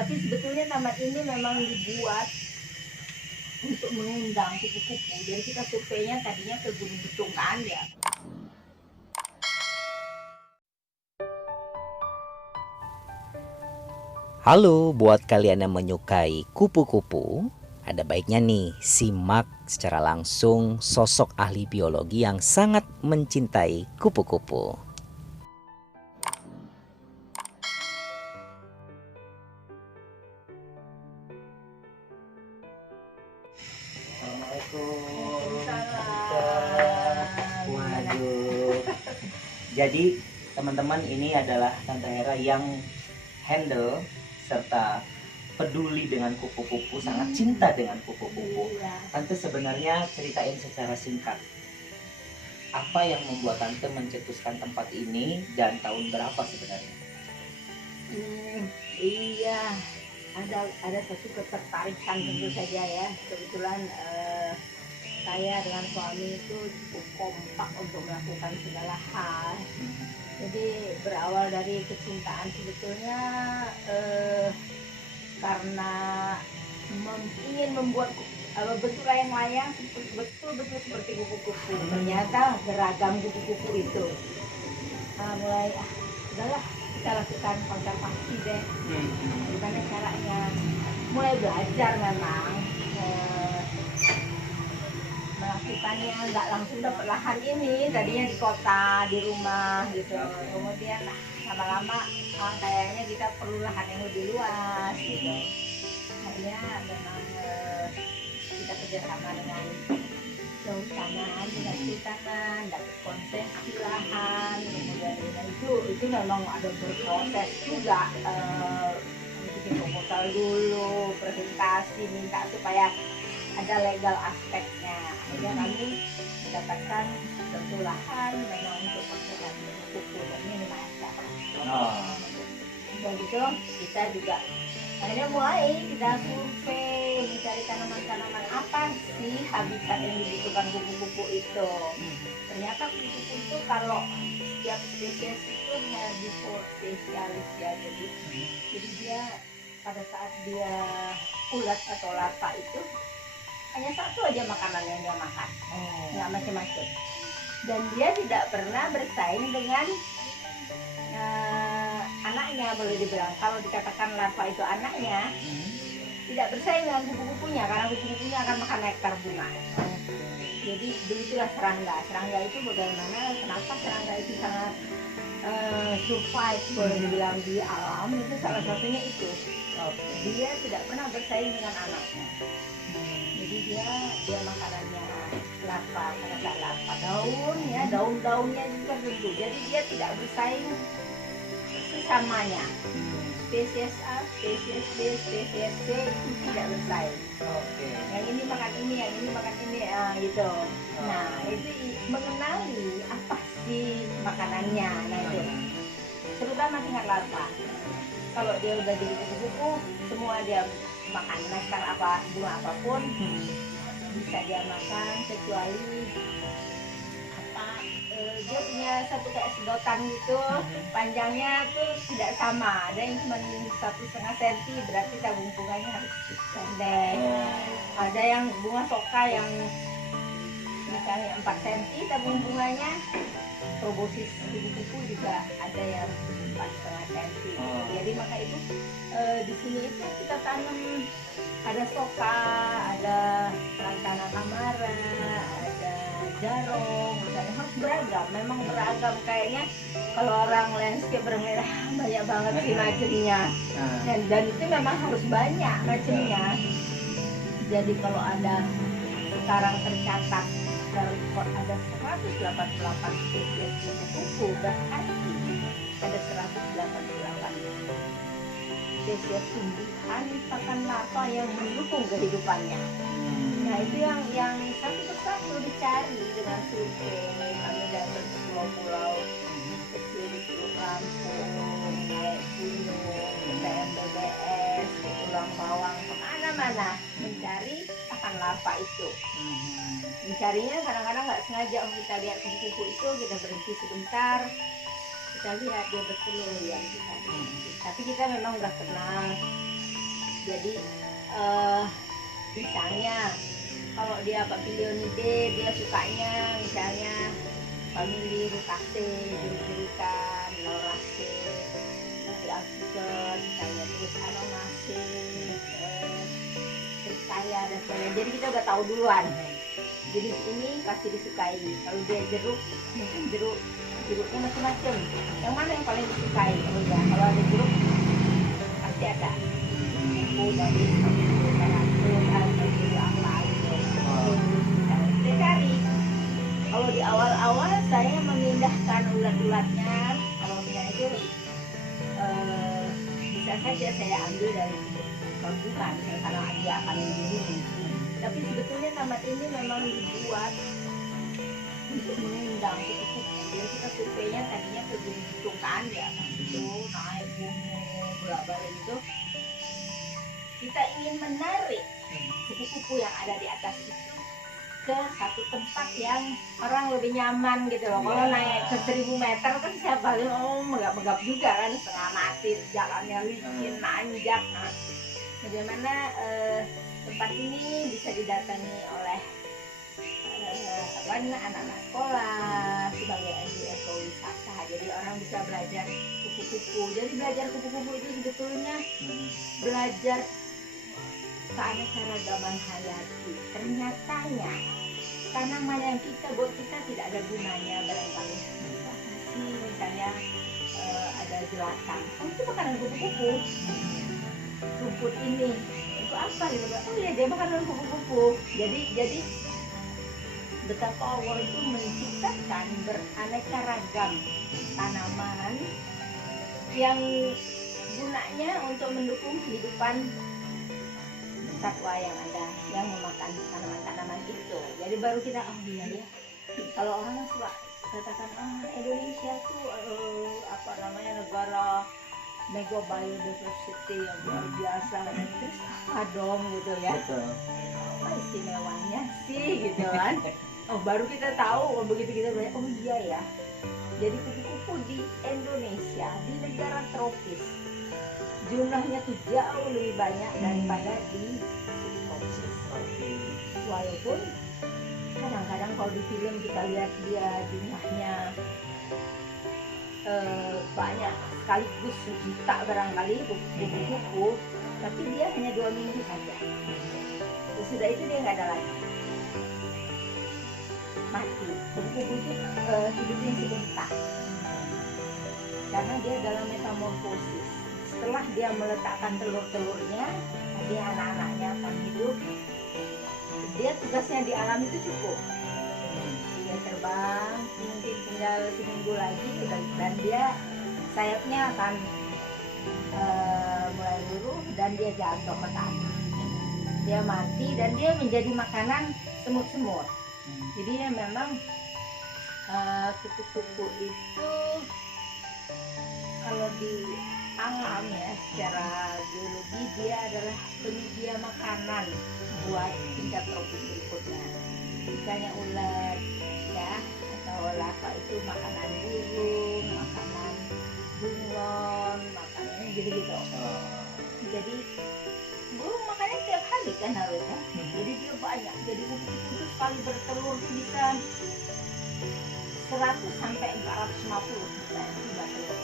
Tapi sebetulnya taman ini memang dibuat untuk mengundang kupu-kupu. Jadi kita surveinya tadinya ke Gunung Betung kan ya. Halo, buat kalian yang menyukai kupu-kupu, ada baiknya nih simak secara langsung sosok ahli biologi yang sangat mencintai kupu-kupu. Assalamualaikum. Waduh. Jadi teman-teman, ini adalah Tante Hera yang handle serta peduli dengan kupu-kupu, sangat cinta dengan kupu-kupu. Tante sebenarnya ceritain secara singkat, apa yang membuat Tante mencetuskan tempat ini dan tahun berapa sebenarnya? Iya, ada satu ketertarikan tentu saja ya. Kebetulan saya dengan suami itu cukup kompak untuk melakukan segala hal. Jadi berawal dari kecintaan sebetulnya karena ingin membuat bentuk layang-layang betul-betul seperti kupu-kupu. Ternyata beragam kupu-kupu itu. Mulai udahlah kita lakukan konservasi deh. Gimana caranya? Mulai belajar memang. Melakukannya nggak langsung dapat lahan ini, tadinya di kota, di rumah gitu. Kemudian lama-lama kayaknya kita perlu lahan yang lebih luas gitu. Akhirnya memang kita kerjasama dengan kehutanan, dinas kehutanan, dapat konsesi lahan. Kemudian itu memang ada berproses juga, bikin proposal dulu, presentasi, minta supaya ada legal aspeknya. Akhirnya kami mendapatkan tentu lahan memang untuk konservasi kupu-kupu, dan ini lumayan dapat. Dan gitu kita juga akhirnya mulai kita survei, mencari tanaman-tanaman apa sih habitat yang dibutuhkan kupu-kupu itu. Ternyata kupu-kupu itu kalau setiap spesies itu herbivore spesialis ya, jadi dia pada saat dia ulat atau larva itu hanya satu aja makanan yang dia makan, nggak macam-macam. Dan dia tidak pernah bersaing dengan anaknya, boleh dibilang. Kalau dikatakan larva itu anaknya, tidak bersaing dengan kupu-kupunya karena kupu-kupunya akan makan nektar bunga. Jadi begitulah serangga. Serangga itu bagaimana? Kenapa serangga itu sangat survive, boleh dibilang, di alam? Itu salah satunya itu. Dia tidak pernah bersaing dengan anaknya. Jadi dia makanannya larva, pada saat larva daun ya, daun-daunnya juga tentu. Jadi dia tidak bersaing sesamanya. Spesies A, spesies B, spesies C itu tidak bersaing. Yang ini makan ini, yang ini makan ini, gitu. Nah itu mengenali apa sih makanannya, nah itu. Terutama tingkat larva. Kalau dia udah jadi kupu-kupu, semua dia makan nektar apa, bunga apapun bisa dia makan, kecuali dia punya satu kayak sedotan gitu, panjangnya tuh tidak sama. Ada yang cuma 1,5 cm, berarti tabung bunganya harus pendek. Ada yang bunga soka yang misalnya 4 cm tabung bunganya. Proboscis kupu-kupu juga ada yang 4,5 cm. Jadi maka itu di sini itu kita tanam, ada soka, ada lantana kamara, ada jarong, misalnya harus beragam, memang beragam. Kayaknya kalau orang landscape bermegah banyak banget sih macamnya, dan itu memang harus banyak macamnya. Jadi kalau ada sekarang tercatat ada 188 spesies kupu-kupu, berarti ada 188 spesies tumbuhan pakan larva yang mendukung kehidupannya. Nah itu yang satu persatu dicari dengan survei. Kami datang ke pulau-pulau kecil di Teluk Lampung, naik gunung, ke TMBBS, ke Tulang Bawang, kemana-mana mencari pakan larva itu. Mencarinya kadang-kadang nggak sengaja, kita lihat kupu-kupu itu, kita berhenti sebentar, kita lihat dia bertelur ya kita. Tapi kita memang udah kenal Jadi misalnya kalau dia Papilionidae, dia sukanya misalnya famili Rucaceae, jeruk-jerukan, Lauraceae, nanti Alsicum misalnya, terus Aromaceae, Trichia dan sebagainya. Jadi kita udah tahu duluan. Jadi ini pasti disukai. Kalau dia jeruk, mungkin jeruknya macam-macam. Yang mana yang paling disukai? Oh ya, kalau ada jeruk pasti ada kupu dari karakter atau jeruk apa gitu. Saya cari. Kalau di awal-awal saya memindahkan ulat-ulatnya. Kalau misalnya itu bisa saja saya ambil dari kampungan karena dia akan dilindungi. Tapi sebetulnya taman ini memang dibuat untuk mengundang kupu-kupu. Jadi kita surveinya tadinya ke Gunung Bitung kan, di atas itu naik gunung bolak-balik itu. Kita ingin menarik kupu-kupu yang ada di atas itu ke satu tempat yang orang lebih nyaman gitu loh. Kalau naik ke 1000 meter kan saya paling megap-megap juga kan, setengah mati, jalannya licin, nanjak. Nah, bagaimana tempat ini bisa didatangi oleh anak-anak sekolah sebagai ekowisata. Jadi orang bisa belajar kupu-kupu. Jadi belajar kupu-kupu itu sebetulnya belajar keanekaragaman hayati. Ternyatanya tanaman yang buat kita tidak ada gunanya barangkali. Misalnya ada jelatang, itu makanan kupu-kupu. Rumput ini itu apa gitu? Oh iya, dia makanan kupu-kupu. Jadi betapa Allah itu menciptakan beraneka ragam tanaman yang gunanya untuk mendukung kehidupan satwa yang ada yang memakan tanaman-tanaman itu. Jadi baru kita iya ya. Kalau orang suka katakan Indonesia tuh apa namanya, negara mega biodiversity yang luar biasa, terus apa dong gitu ya. Apa istimewanya sih gitu kan. Baru kita tahu, begitu kita belajar, oh iya ya. Jadi kupu-kupu di Indonesia, di negara tropis, jumlahnya tuh jauh lebih banyak daripada di subtropis. Walaupun kadang-kadang kalau di film kita lihat dia jumlahnya banyak, sekaligus sejuta barangkali kupu-kupu, tapi dia hanya 2 minggu saja. Sesudah itu dia nggak ada lagi, mati. Kupu-kupu itu hidupnya sebentar karena dia dalam metamorfosis. Setelah dia meletakkan telur-telurnya, dia anak-anaknya akan hidup. Dia tugasnya di alam itu cukup. Dia terbang, mungkin tinggal seminggu lagi dan dia sayapnya akan mulai luruh dan dia jatuh ke tanah. Dia mati dan dia menjadi makanan semut-semut. Jadi ya memang kupu-kupu itu kalau di alam ya, secara biologi dia adalah penyedia makanan buat tingkat tropis berikutnya. Misalnya ulat ya, atau lapa itu makanan burung, makanan bunglon, makanannya gitu-gitu. Jadi burung makannya tiap hari kan harusnya. Jadi dia banyak. Jadi kupu-kupu itu sekali bertelur itu bisa 100 sampai 450 misalnya telur.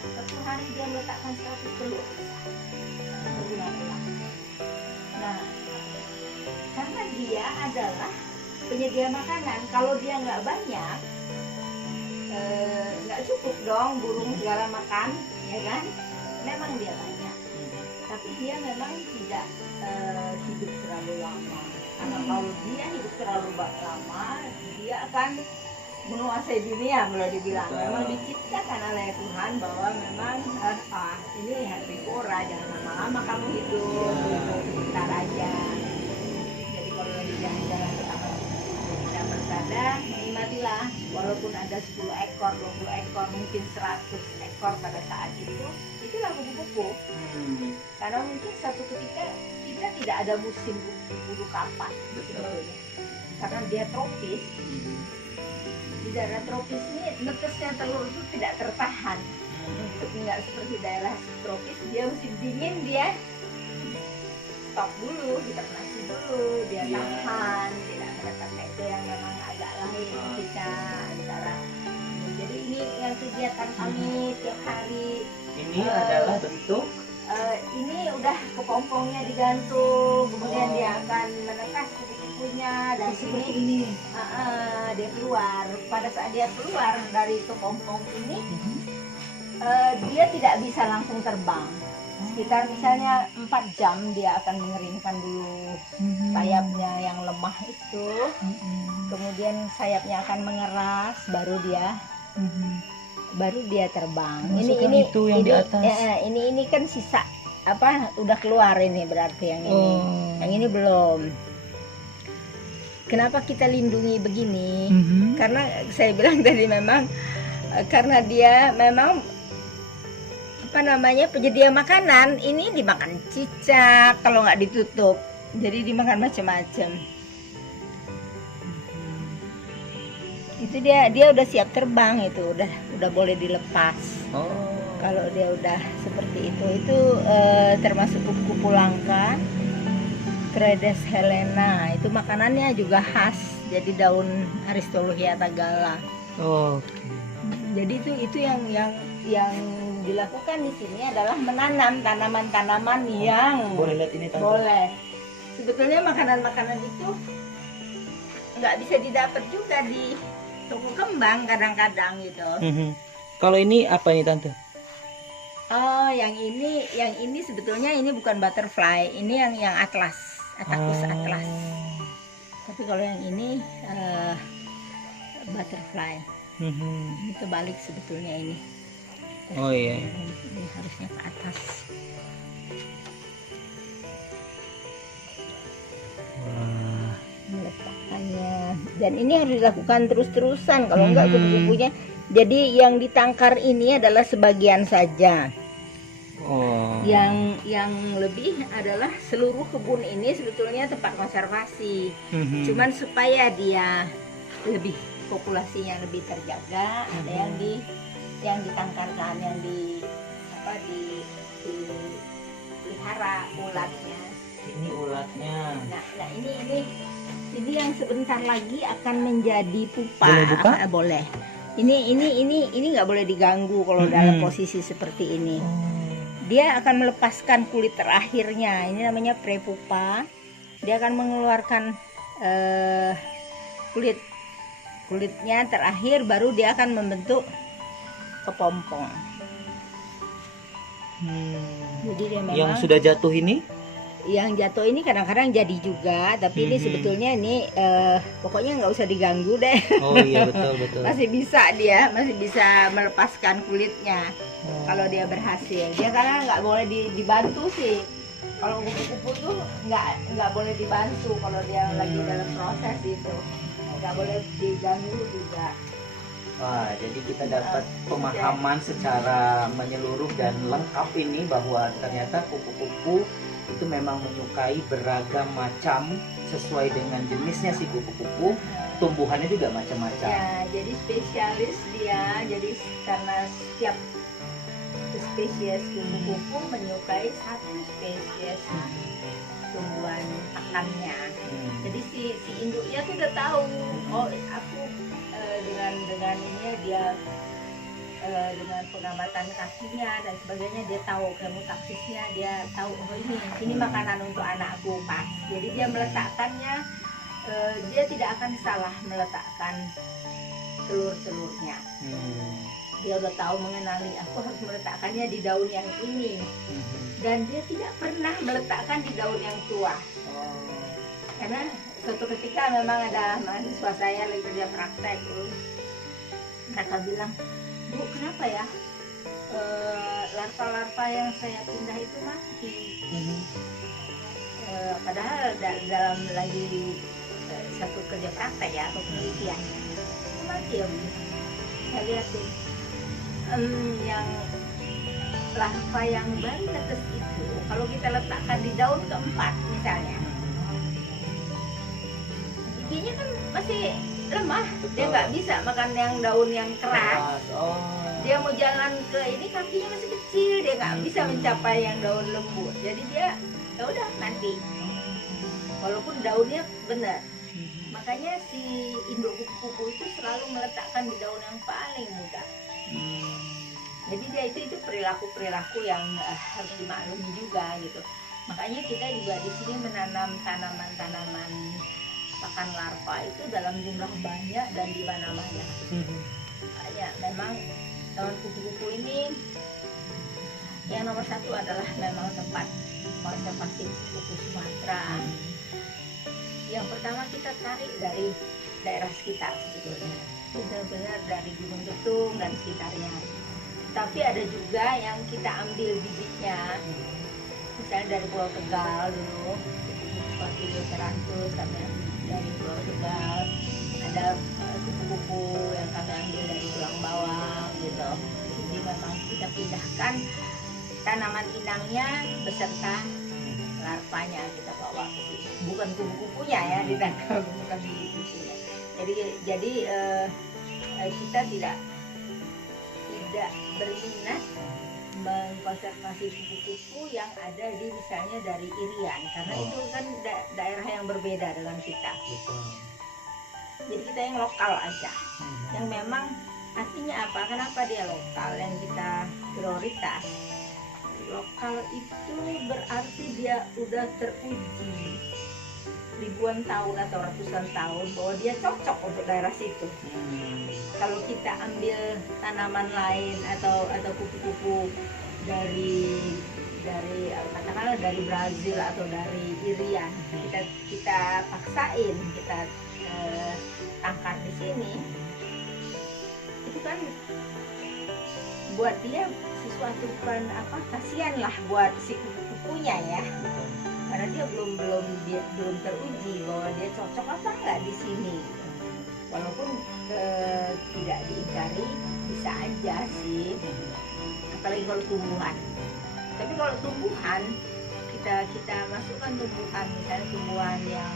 Satu hari dia meletakkan 100 telur berulang-ulang. Nah, karena dia adalah penyedia makanan, kalau dia nggak banyak, nggak cukup dong burung segala makan, ya kan? Memang dia banyak, tapi dia memang tidak hidup terlalu lama. Karena kalau dia hidup terlalu lama, dia akan menguasai dunia, boleh dibilang. Memang diciptakan oleh Tuhan bahwa memang ini herbivora, jangan lama-lama kamu hidup, sebentar aja. Jadi kalau lagi jalan-jalan ke taman kita bersada, nikmatilah. Walaupun ada 10 ekor, 20 ekor, mungkin 100 ekor pada saat itu, itulah kupu-kupu. Karena mungkin satu ketika kita tidak ada musim buru kapan, sebetulnya. Karena dia tropis. Di daerah tropis ini netesnya telur itu tidak tertahan. Nggak seperti daerah tropis, dia musim dingin dia stop dulu, hibernasi dulu, dia Iya. tahan, tidak menetas. Itu yang memang agak lain kita antara. Jadi ini yang kegiatan kami tiap hari. Ini adalah bentuk Ini udah kepompongnya digantung, kemudian dia akan menetas kupu-kupunya dan Seperti ini ini. dia keluar. Pada saat dia keluar dari kepompong ini, dia tidak bisa langsung terbang. Sekitar misalnya 4 jam dia akan mengeringkan dulu sayapnya yang lemah itu. Kemudian sayapnya akan mengeras, baru dia terbang. Termasuk yang itu yang di atas. Ini kan sisa apa udah keluar ini berarti yang ini. Oh. Yang ini belum. Kenapa kita lindungi begini? Karena saya bilang tadi memang karena dia memang apa namanya penyedia makanan, ini dimakan cicak kalau nggak ditutup. Jadi dimakan macam-macam. Itu dia udah siap terbang, itu udah boleh dilepas. Kalau dia udah seperti itu termasuk kupu-kupu langka, Credus helena. Itu makanannya juga khas, jadi daun Aristolochia tagala. Oke. Jadi itu yang dilakukan di sini adalah menanam tanaman-tanaman yang boleh lihat ini Tante? boleh. Sebetulnya makanan-makanan itu nggak bisa didapat juga di toko kembang kadang-kadang gitu. Kalau ini apa ini Tante? Oh, yang ini sebetulnya ini bukan butterfly, ini yang atlas, Attacus atlas. Tapi kalau yang ini butterfly. Ini terbalik sebetulnya ini. Oh iya. Ini harusnya ke atas. Wah. Meletakkannya. Dan ini harus dilakukan terus-terusan, kalau enggak Mhm. kupu-kupunya. Jadi yang ditangkar ini adalah sebagian saja. Oh. Yang lebih adalah seluruh kebun ini sebetulnya tempat konservasi. Cuman supaya dia lebih populasinya lebih terjaga, ada yang ditangkarkan, yang dipelihara ulatnya. Ini ulatnya. Nah ini yang sebentar lagi akan menjadi pupa. Boleh buka? Boleh. Ini nggak boleh diganggu kalau dalam posisi seperti ini. Dia akan melepaskan kulit terakhirnya. Ini namanya prepupa. Dia akan mengeluarkan kulitnya terakhir, baru dia akan membentuk kepompong. Jadi dia memang Yang sudah jatuh ini? yang jatuh ini kadang-kadang jadi juga, tapi ini sebetulnya ini pokoknya nggak usah diganggu deh. Oh iya betul. Masih bisa melepaskan kulitnya kalau dia berhasil. Dia karena nggak boleh dibantu sih. Kalau kupu-kupu tuh nggak boleh dibantu kalau dia lagi dalam proses itu. Nggak boleh diganggu juga. Wah, jadi kita dapat pemahaman secara menyeluruh dan lengkap ini bahwa ternyata kupu-kupu itu memang menyukai beragam macam sesuai dengan jenisnya si kupu-kupu. Tumbuhannya juga macam-macam. Ya, jadi spesialis dia. Jadi karena setiap spesies kupu-kupu menyukai satu spesies tumbuhan pakannya. Jadi si induknya tuh udah tahu, oh aku dengan ini dia dengan pengamatan kakinya dan sebagainya, dia tahu mutaksisnya, dia tahu oh ini makanan untuk anakku pas. Jadi dia meletakkannya, dia tidak akan salah meletakkan telur-telurnya. Dia udah tahu mengenali, aku harus meletakkannya di daun yang ini. Dan dia tidak pernah meletakkan di daun yang tua. Karena suatu ketika memang ada mahasiswa saya lagi kerja praktek, mereka bilang, Bu, kenapa ya larva-larva yang saya pindah itu mati? Padahal dalam lagi satu kerja praktek ya, atau penelitiannya itu mati ya, Bu. Saya lihatin yang larva yang baru netes itu, kalau kita letakkan di daun keempat misalnya, giginya kan masih lemah. Betul. Dia nggak bisa makan yang daun yang keras. Oh. Dia mau jalan ke ini kakinya masih kecil, dia nggak bisa mencapai yang daun lembut. Jadi dia ya udah mati. Walaupun daunnya benar. Makanya si induk kupu-kupu itu selalu meletakkan di daun yang paling muda. Jadi dia itu perilaku yang harus dimaklumi juga gitu. Makanya kita juga di sini menanam tanaman-tanaman pakan larva itu dalam jumlah banyak dan di mana-mana. Makanya memang taman kupu-kupu ini yang nomor satu adalah memang tempat konservasi kupu-kupu Sumatera. Yang pertama kita tarik dari daerah sekitar sebetulnya, benar-benar dari Gunung Ketung dan sekitarnya. Tapi ada juga yang kita ambil bibitnya, misalnya dari Pulau Tegal dulu, Papilio ceranthus kami ambil dari Pulau Tegal. Ada kupu-kupu yang kami ambil dari tulang bawang gitu. Jadi memang kita pindahkan tanaman inangnya beserta larvanya kita bawa ke sini. Bukan kupu-kupunya ya ditangkap, bukan kupu-kupunya. Jadi kita tidak berminat mengkonservasi kupu-kupu yang ada di misalnya dari Irian, karena itu kan daerah yang berbeda dengan kita. Jadi kita yang lokal aja, yang memang artinya apa? Kenapa dia lokal yang kita prioritas? Lokal itu berarti dia udah teruji ribuan tahun atau ratusan tahun bahwa dia cocok untuk daerah situ. Kalau kita ambil tanaman lain atau kupu-kupu dari katakanlah dari Brazil atau dari Irian, kita paksain kita tangkap di sini, itu kan buat dia sesuatu kasihan lah buat si kupu-kupunya ya, karena dia belum teruji bahwa dia cocok apa enggak di sini. Walaupun tidak diingkari bisa aja sih, apalagi kalau tumbuhan. Tapi kalau tumbuhan kita masukkan tumbuhan, misalnya tumbuhan yang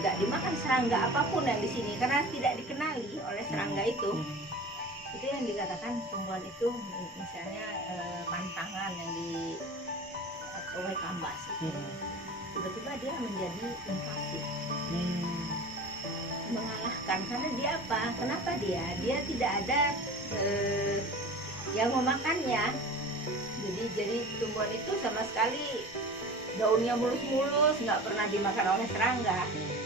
nggak dimakan serangga apapun yang di sini karena tidak dikenali oleh serangga itu yang dikatakan tumbuhan itu misalnya pantangan yang di oleh kambas itu. Tiba-tiba dia menjadi invasif, mengalahkan karena dia apa? Kenapa dia tidak ada yang memakannya. Jadi tumbuhan itu sama sekali daunnya mulus-mulus, nggak pernah dimakan oleh serangga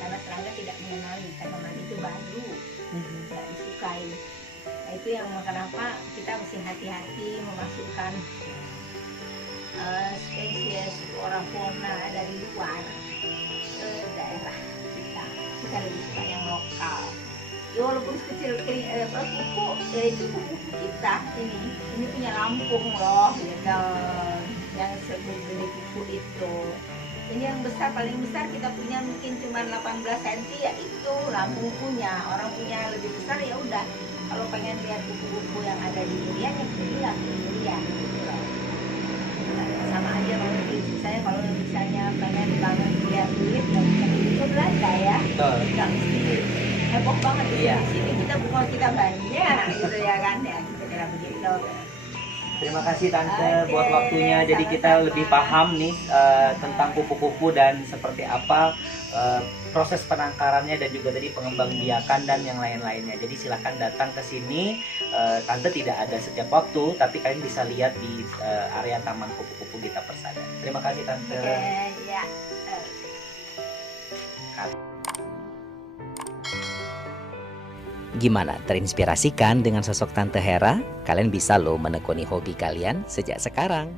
karena serangga tidak mengenali tanaman itu baru, nggak disukai. Nah, itu yang kenapa kita mesti hati-hati memasukkan spesies flora fauna dari luar ke daerah kita. Kita lebih suka yang lokal. Ya walaupun kecil kupu, ya itu kupu kita ini punya Lampung loh, gitu. Yang sebeli kupu itu. Ini yang besar, paling besar kita punya mungkin cuma 18 cm, ya itu Lampung punya. Orang punya lebih besar ya udah. Kalau pengen lihat kupu-kupu yang ada di Irian ya bilang di Irian gitu loh. Sama aja kalau misalnya pengen banget lihat duit dan itu Belanda ya. Betul. Nggak mesti heboh banget di Iya. sini kita banyak gitu ya kan ya, kira begitu. Terima kasih Tante Oke, buat waktunya. Jadi kita sama-sama. lebih paham nih tentang kupu-kupu dan seperti apa proses penangkarannya dan juga tadi pengembangbiakan dan yang lain-lainnya. Jadi silahkan datang ke sini. Tante tidak ada setiap waktu, tapi kalian bisa lihat di area Taman Kupu-Kupu Gita Persada. Terima kasih Tante. Oke, ya. Gimana, terinspirasikan dengan sosok Tante Hera? Kalian bisa loh menekuni hobi kalian sejak sekarang.